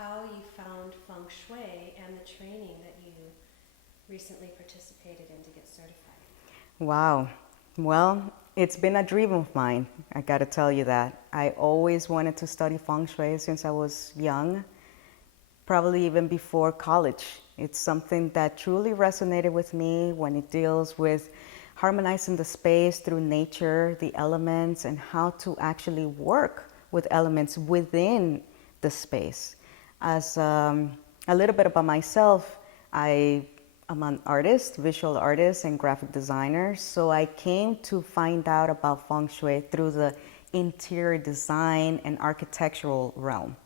how you found Feng Shui and the training that you recently participated in to get certified. Wow. Well, it's been a dream of mine. I got to tell you that. I always wanted to study Feng Shui since I was young, probably even before college. It's something that truly resonated with me when it deals with harmonizing the space through nature, the elements, and how to actually work with elements within the space. As a little bit about myself, I'm an artist, visual artist, and graphic designer. So I came to find out about Feng Shui through the interior design and architectural realm,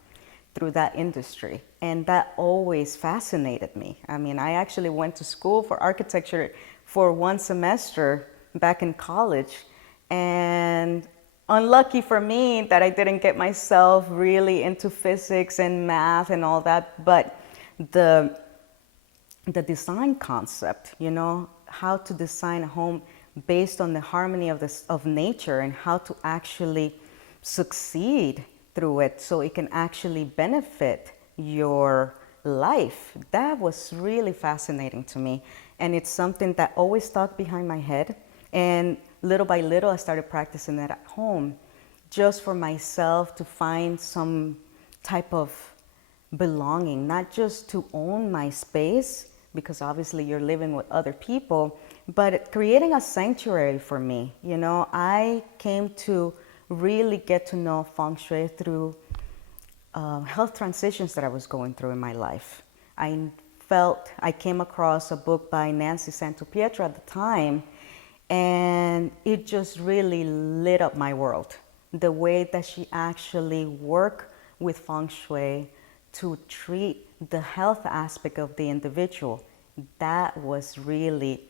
through that industry. And that always fascinated me. I mean, I actually went to school for architecture for one semester back in college. And unlucky for me that I didn't get myself really into physics and math and all that. But the design concept, you know, how to design a home based on the harmony of nature and how to actually succeed through it so it can actually benefit your life. That was really fascinating to me. And it's something that always stuck behind my head. And little by little, I started practicing it at home just for myself to find some type of belonging, not just to own my space, because obviously you're living with other people, but creating a sanctuary for me. You know, I came to really get to know Feng Shui through health transitions that I was going through in my life. I came across a book by Nancy Santopietro at the time, and it just really lit up my world. The way that she actually worked with Feng Shui to treat the health aspect of the individual, that was really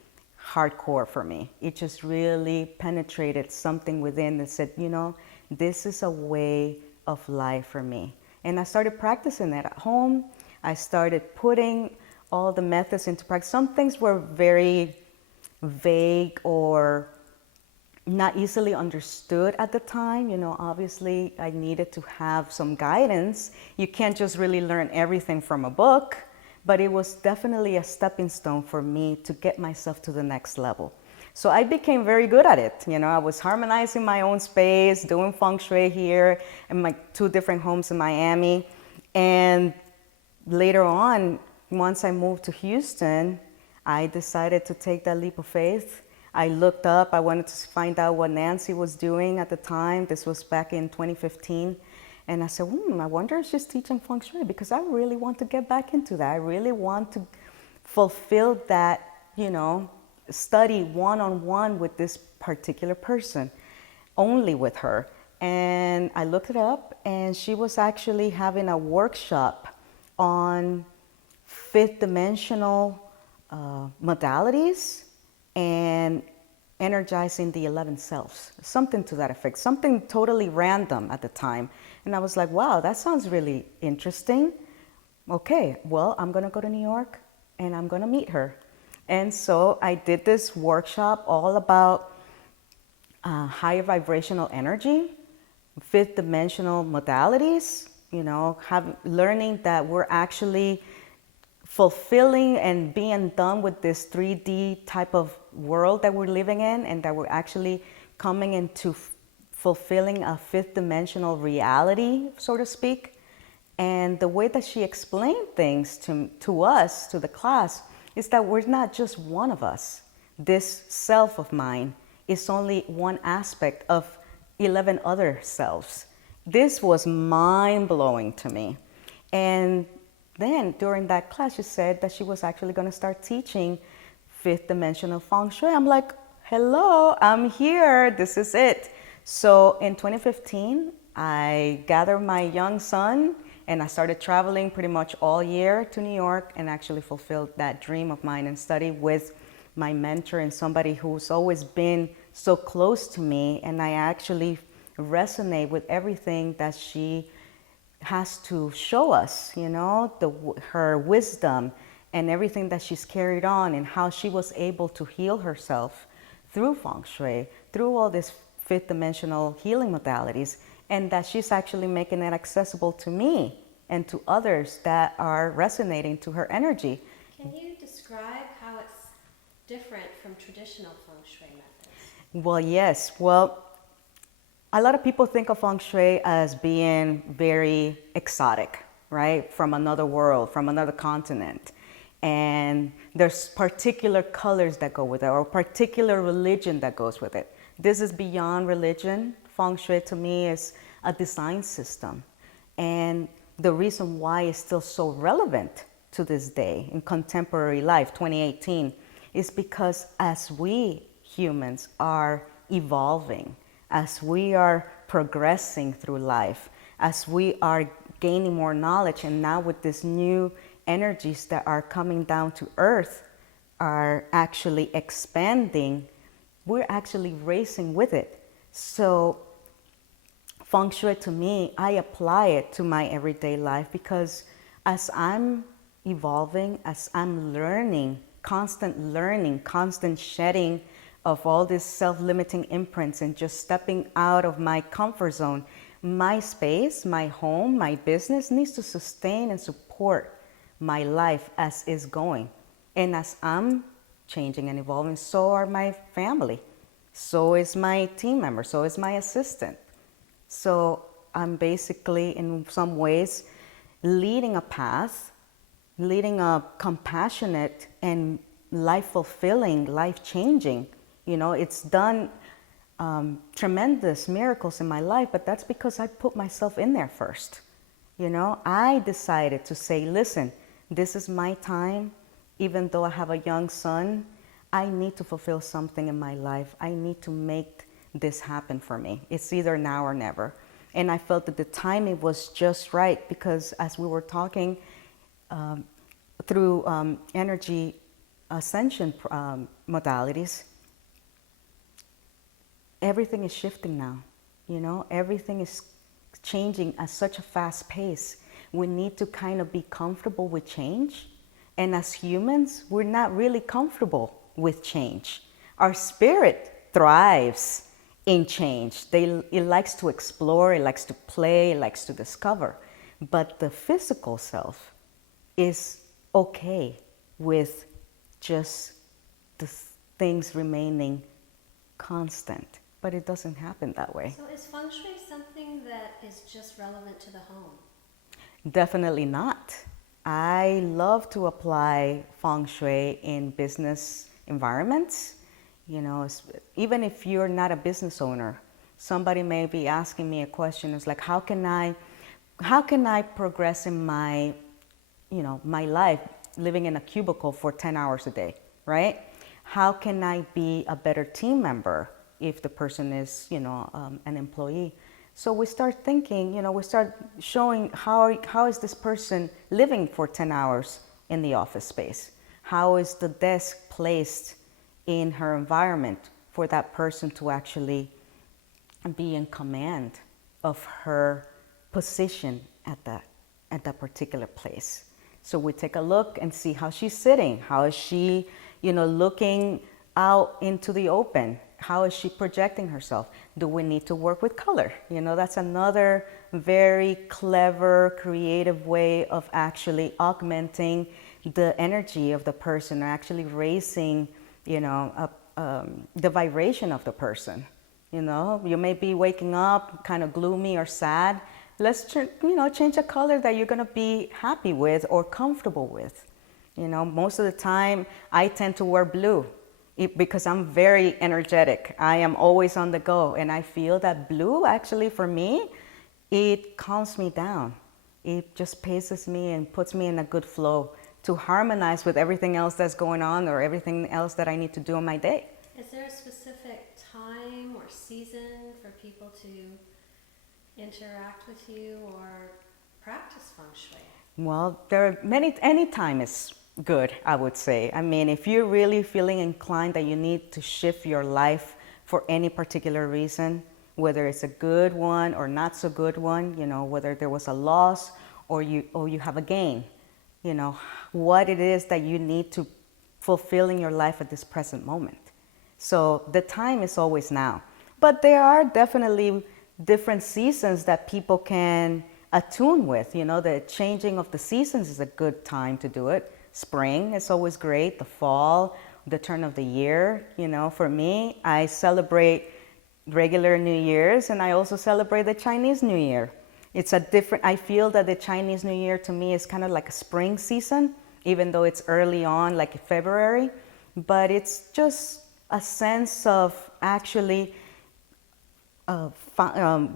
hardcore for me. It just really penetrated something within that said, you know, this is a way of life for me. And I started practicing it at home. I started putting all the methods into practice. Some things were very vague or not easily understood at the time. You know, obviously I needed to have some guidance. You can't just really learn everything from a book, but it was definitely a stepping stone for me to get myself to the next level. So I became very good at it. You know, I was harmonizing my own space, doing Feng Shui here in my 2 different homes in Miami. And later on, once I moved to Houston, I decided to take that leap of faith. I looked up, I wanted to find out what Nancy was doing at the time. This was back in 2015. And I said, I wonder if she's teaching Feng Shui, because I really want to get back into that. I really want to fulfill that, you know, study one-on-one with this particular person, only with her. And I looked it up, and she was actually having a workshop on 5th dimensional modalities and energizing the 11 selves, something to that effect, something totally random at the time. And I was like, wow, that sounds really interesting. Okay, well, I'm gonna go to New York and I'm gonna meet her. And so I did this workshop all about higher vibrational energy, 5th dimensional modalities, you know, learning that we're actually fulfilling and being done with this 3D type of world that we're living in, and that we're actually coming into fulfilling a 5th dimensional reality, so to speak. And the way that she explained things to us, to the class, is that we're not just one of us. This self of mine is only one aspect of 11 other selves. This was mind-blowing to me. And then during that class, she said that she was actually going to start teaching 5th dimensional Feng Shui. I'm like, hello, I'm here, this is it. So in 2015, I gathered my young son and I started traveling pretty much all year to New York and actually fulfilled that dream of mine and studied with my mentor and somebody who's always been so close to me. And I actually resonate with everything that she has to show us, you know, her wisdom and everything that she's carried on, and how she was able to heal herself through Feng Shui, through all these 5th dimensional healing modalities, and that she's actually making it accessible to me and to others that are resonating to her energy. Can you describe how it's different from traditional feng shui methods? Well, yes. Well, a lot of people think of feng shui as being very exotic, right? From another world, from another continent. And there's particular colors that go with it, or particular religion that goes with it. This is beyond religion. Feng shui to me is a design system. And the reason why it's still so relevant to this day in contemporary life, 2018, is because as we humans are evolving, as we are progressing through life, as we are gaining more knowledge, and now with these new energies that are coming down to earth are actually expanding, we're actually racing with it. So feng shui to me, I apply it to my everyday life because as I'm evolving, as I'm learning, constant shedding of all these self-limiting imprints and just stepping out of my comfort zone, my space, my home, my business needs to sustain and support my life as is going. And as I'm changing and evolving, so are my family. So is my team member, so is my assistant. So I'm basically, in some ways, leading a path, leading a compassionate and life-fulfilling, life-changing. You know, it's done tremendous miracles in my life, but that's because I put myself in there first. You know, I decided to say, listen, this is my time. Even though I have a young son, I need to fulfill something in my life. I need to make this happen for me. It's either now or never. And I felt that the timing was just right because as we were talking through energy ascension modalities, everything is shifting now. You know, everything is changing at such a fast pace. We need to kind of be comfortable with change. And as humans, we're not really comfortable with change. Our spirit thrives in change. It likes to explore, it likes to play, it likes to discover. But the physical self is okay with just the things remaining constant. But it doesn't happen that way. So is feng shui something that is just relevant to the home? Definitely not. I love to apply feng shui in business environments. You know, even if you're not a business owner, somebody may be asking me a question. It's like, how can I progress in my, you know, my life living in a cubicle for 10 hours a day, right? How can I be a better team member if the person is, you know, an employee? So we start thinking, you know, we start showing how is this person living for 10 hours in the office space? How is the desk placed in her environment for that person to actually be in command of her position at that particular place? So we take a look and see how she's sitting. How is she, you know, looking out into the open? How is she projecting herself? Do we need to work with color? You know, that's another very clever, creative way of actually augmenting the energy of the person, or actually raising, you know, the vibration of the person. You know, you may be waking up kind of gloomy or sad. Let's, change a color that you're going to be happy with or comfortable with. You know, most of the time I tend to wear blue. Because I'm very energetic. I am always on the go. And I feel that blue, actually, for me, it calms me down. It just paces me and puts me in a good flow to harmonize with everything else that's going on or everything else that I need to do in my day. Is there a specific time or season for people to interact with you or practice feng shui? Well, there are any time is good, I would say. I mean, if you're really feeling inclined that you need to shift your life for any particular reason, whether it's a good one or not so good one, you know, whether there was a loss or you have a gain, you know, what it is that you need to fulfill in your life at this present moment. So the time is always now. But there are definitely different seasons that people can attune with. You know, the changing of the seasons is a good time to do it. Spring is always great, the fall, the turn of the year. You know, for me, I celebrate regular New Year's and I also celebrate the Chinese New Year. It's a different, I feel that the Chinese New Year to me is kind of like a spring season, even though it's early on, like February, but it's just a sense of actually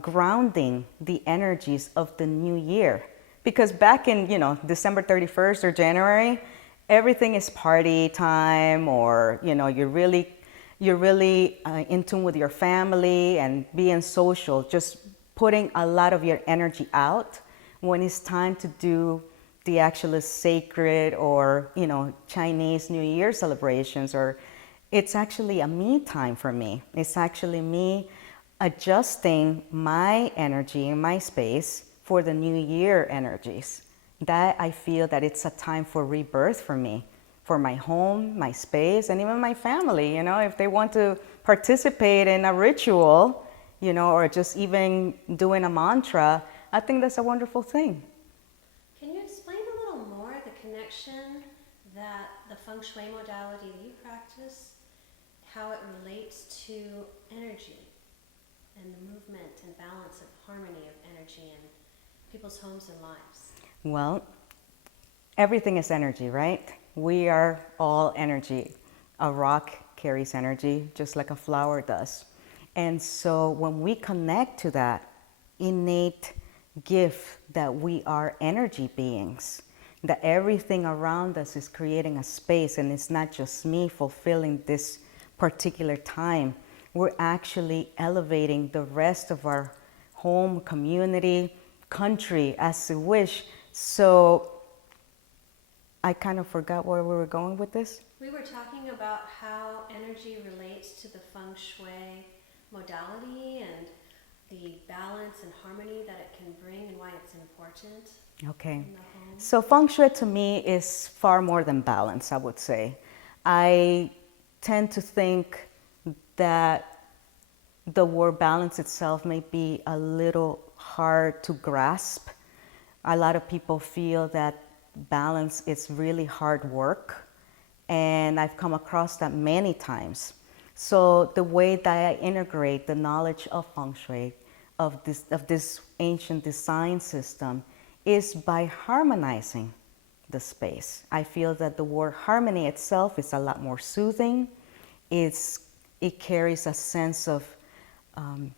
grounding the energies of the new year. Because back in, you know, December 31st or January, everything is party time, or, you know, you're really in tune with your family and being social, just putting a lot of your energy out when it's time to do the actual sacred or, you know, Chinese New Year celebrations. Or it's actually a me time for me. It's actually me adjusting my energy in my space for the new year energies. That I feel that it's a time for rebirth for me, for my home, my space, and even my family. You know, if they want to participate in a ritual, you know, or just even doing a mantra, I think that's a wonderful thing. Can you explain a little more the connection that the Feng Shui modality that you practice, how it relates to energy and the movement and balance of harmony of energy in people's homes and lives? Well, everything is energy, right? We are all energy. A rock carries energy just like a flower does. And so when we connect to that innate gift that we are energy beings, that everything around us is creating a space, and it's not just me fulfilling this particular time, we're actually elevating the rest of our home, community, country as we wish. So I kind of forgot where we were going with this. We were talking about how energy relates to the Feng Shui modality and the balance and harmony that it can bring and why it's important. Okay. In the home. So Feng Shui to me is far more than balance, I would say. I tend to think that the word balance itself may be a little hard to grasp. A lot of people feel that balance is really hard work, and I've come across that many times. So the way that I integrate the knowledge of Feng Shui, of this ancient design system, is by harmonizing the space. I feel that the word harmony itself is a lot more soothing. It carries a sense of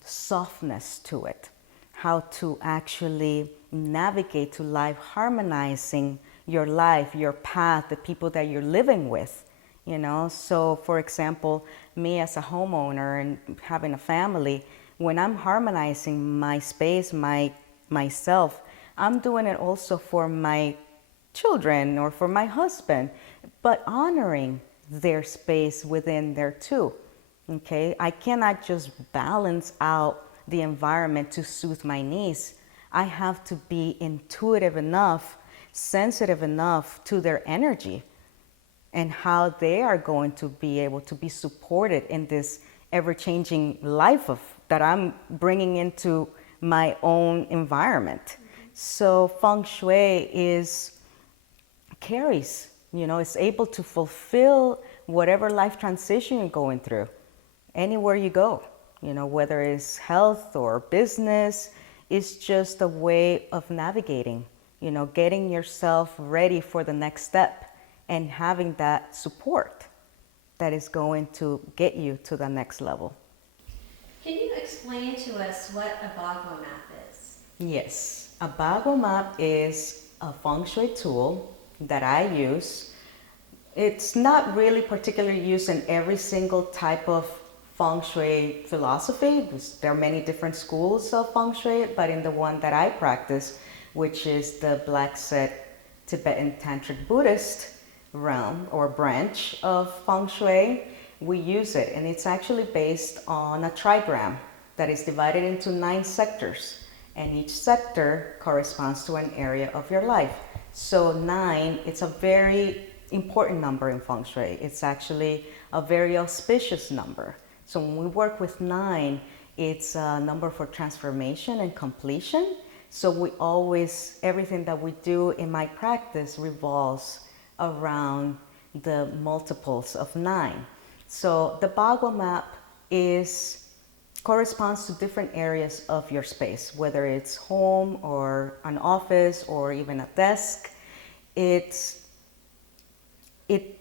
softness to it. How to actually navigate to life, harmonizing your life, your path, the people that you're living with. You know, so for example, me as a homeowner and having a family, when I'm harmonizing my space, myself, I'm doing it also for my children or for my husband, but honoring their space within there too. Okay, I cannot just balance out the environment to soothe my needs. I have to be intuitive enough, sensitive enough to their energy and how they are going to be able to be supported in this ever-changing life that I'm bringing into my own environment. Mm-hmm. So Feng Shui carries, you know, it's able to fulfill whatever life transition you're going through, anywhere you go, you know, whether it's health or business. It's just a way of navigating, you know, getting yourself ready for the next step and having that support that is going to get you to the next level. Can you explain to us what a Bagua map is? Yes, a Bagua map is a Feng Shui tool that I use. It's not really particularly used in every single type of Feng Shui philosophy. There are many different schools of Feng Shui, but in the one that I practice, which is the Black Set Tibetan Tantric Buddhist realm or branch of Feng Shui, we use it, and it's actually based on a trigram that is divided into 9 sectors, and each sector corresponds to an area of your life. So 9, it's a very important number in Feng Shui. It's actually a very auspicious number. So when we work with 9, it's a number for transformation and completion. So everything that we do in my practice revolves around the multiples of 9. So the Bagua map corresponds to different areas of your space, whether it's home or an office or even a desk. It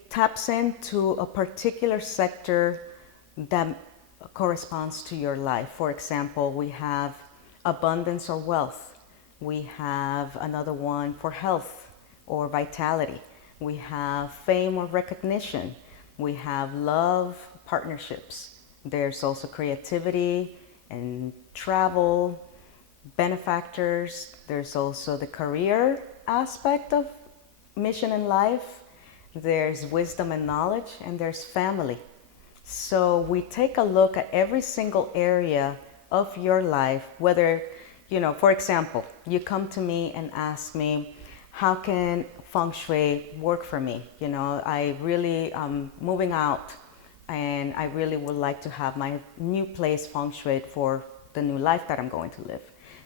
taps into a particular sector that corresponds to your life. For example, we have abundance or wealth. We have another one for health or vitality. We have fame or recognition. We have love, partnerships. There's also creativity and travel, benefactors. There's also the career aspect of mission in life. There's wisdom and knowledge, and there's family. So we take a look at every single area of your life, whether, for example, you come to me and ask me, how can Feng Shui work for me? I really am moving out and I really would like to have my new place Feng Shui for the new life that I'm going to live.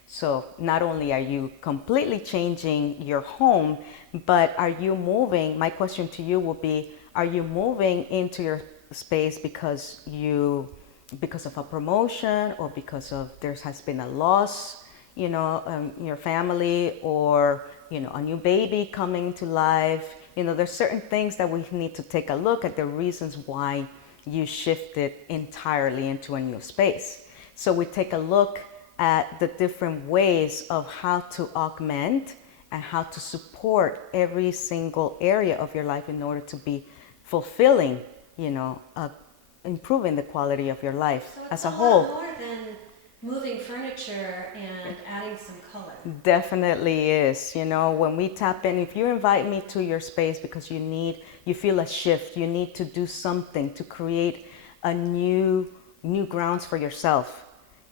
So not only are you completely changing your home, but are you moving? My question to you would be, are you moving into your space because of a promotion, or because of there has been a loss, in your family, or a new baby coming to life? There's certain things that we need to take a look at, the reasons why you shifted entirely into a new space. So we take a look at the different ways of how to augment and how to support every single area of your life in order to be fulfilling, improving the quality of your life as a whole. So it's a lot more than moving furniture and adding some color. Definitely is. When we tap in, if you invite me to your space because you feel a shift, you need to do something to create a new grounds for yourself.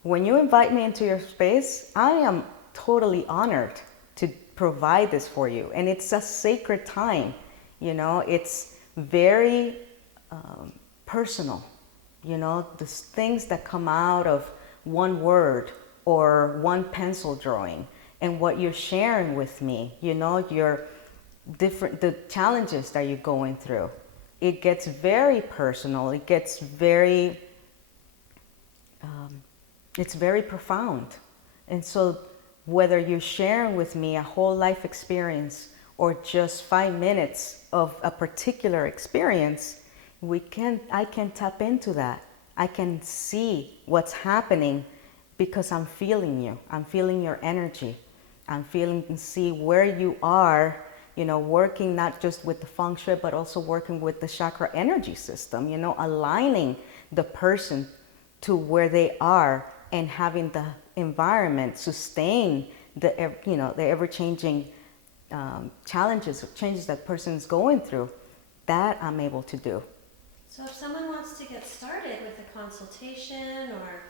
When you invite me into your space, I am totally honored to provide this for you. And it's a sacred time. It's very personal. The things that come out of one word or one pencil drawing, and what you're sharing with me, the challenges that you're going through. It gets very personal. It gets it's very profound. And so whether you're sharing with me a whole life experience or just 5 minutes of a particular experience, I can tap into that. I can see what's happening because I'm feeling you. I'm feeling your energy. I'm feeling and see where you are, working not just with the Feng Shui, but also working with the chakra energy system, aligning the person to where they are and having the environment sustain the ever-changing challenges or changes that person is going through. That I'm able to do. So if someone wants to get started with a consultation or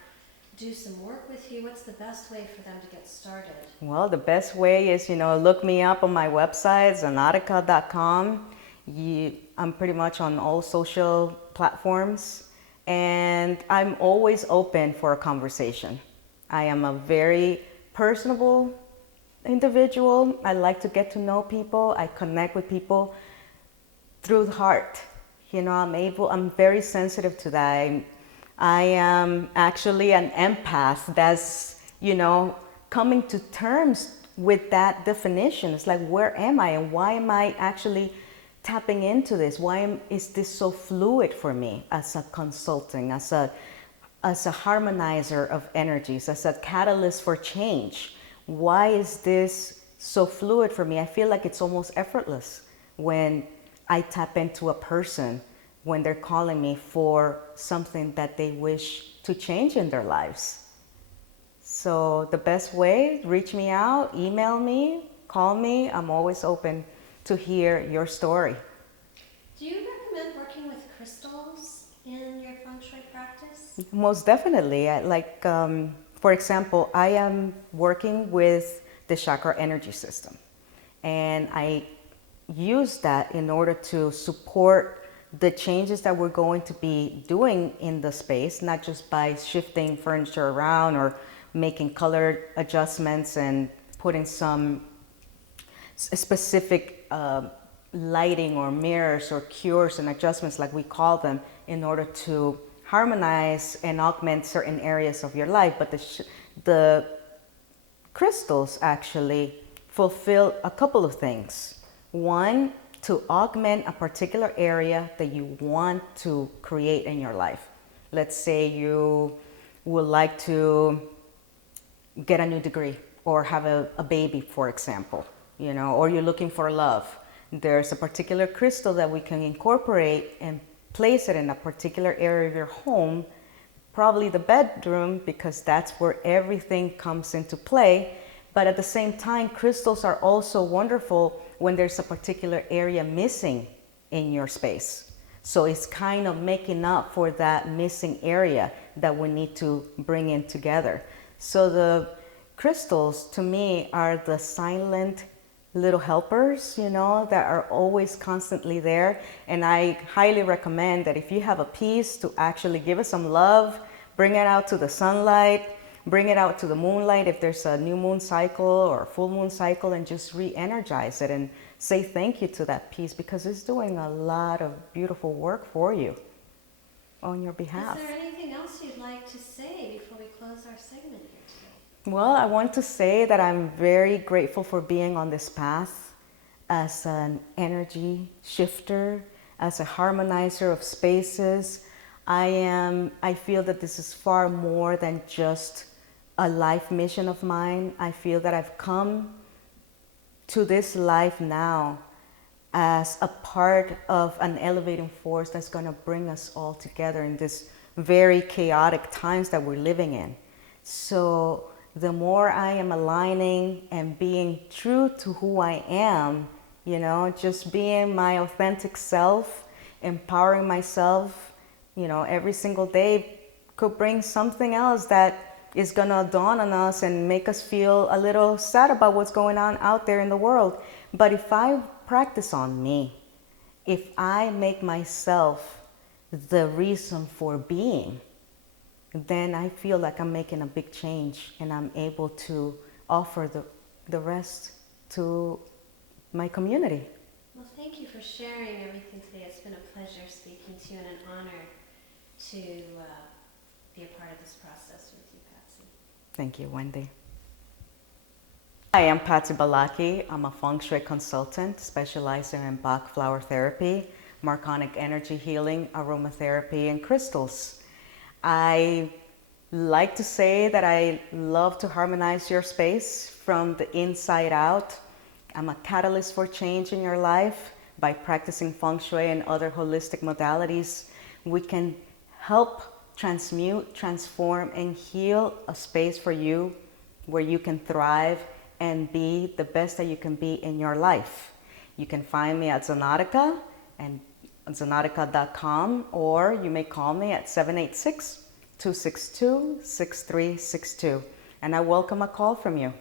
do some work with you, what's the best way for them to get started? Well, the best way is, look me up on my website, Zenotica.com. I'm pretty much on all social platforms, and I'm always open for a conversation. I am a very personable individual. I like to get to know people. I connect with people through the heart. I'm very sensitive to that. I am actually an empath that's, coming to terms with that definition. It's like, where am I and why am I actually tapping into this? Why is this so fluid for me as a consultant, as a harmonizer of energies, as a catalyst for change? Why is this so fluid for me? I feel like it's almost effortless when I tap into a person, when they're calling me for something that they wish to change in their lives. So the best way, reach me out, email me, call me. I'm always open to hear your story. Do you recommend working with crystals in your Feng Shui practice? Most definitely. For example, I am working with the chakra energy system, and I use that in order to support the changes that we're going to be doing in the space, not just by shifting furniture around or making color adjustments and putting some specific lighting or mirrors or cures and adjustments, like we call them, in order to harmonize and augment certain areas of your life. But the crystals actually fulfill a couple of things. One, to augment a particular area that you want to create in your life. Let's say you would like to get a new degree or have a baby, for example, you know, or you're looking for love. There's a particular crystal that we can incorporate and place it in a particular area of your home, probably the bedroom, because that's where everything comes into play. But at the same time, crystals are also wonderful when there's a particular area missing in your space. So it's kind of making up for that missing area that we need to bring in together. So the crystals, to me, are the silent little helpers, you know, that are always constantly there. And I highly recommend that if you have a piece, to actually give it some love, bring it out to the sunlight, bring it out to the moonlight if there's a new moon cycle or a full moon cycle, and just re-energize it and say thank you to that piece, because it's doing a lot of beautiful work for you on your behalf. Is there anything else you'd like to say before we close our segment here today? Well, I want to say that I'm very grateful for being on this path as an energy shifter, as a harmonizer of spaces. I feel that this is far more than just a life mission of mine. I feel that I've come to this life now as a part of an elevating force that's going to bring us all together in this very chaotic times that we're living in. So the more I am aligning and being true to who I am, you know, just being my authentic self, empowering myself, you know, every single day could bring something else that is gonna dawn on us and make us feel a little sad about what's going on out there in the world. But if I practice on me, if I make myself the reason for being, then I feel like I'm making a big change, and I'm able to offer the rest to my community. Well, thank you for sharing everything today. It's been a pleasure speaking to you and an honor to be a part of this process with you, Patsy. Thank you, Wendy. Hi, I'm Patsy Balacchi. I'm a Feng Shui consultant specializing in Bach Flower Therapy, Marconic Energy Healing, Aromatherapy, and crystals. I like to say that I love to harmonize your space from the inside out. I'm a catalyst for change in your life. By practicing Feng Shui and other holistic modalities, we can help transmute, transform, and heal a space for you where you can thrive and be the best that you can be in your life. You can find me at Zenotica and Zenotica.com, or you may call me at 786-262-6362, and I welcome a call from you.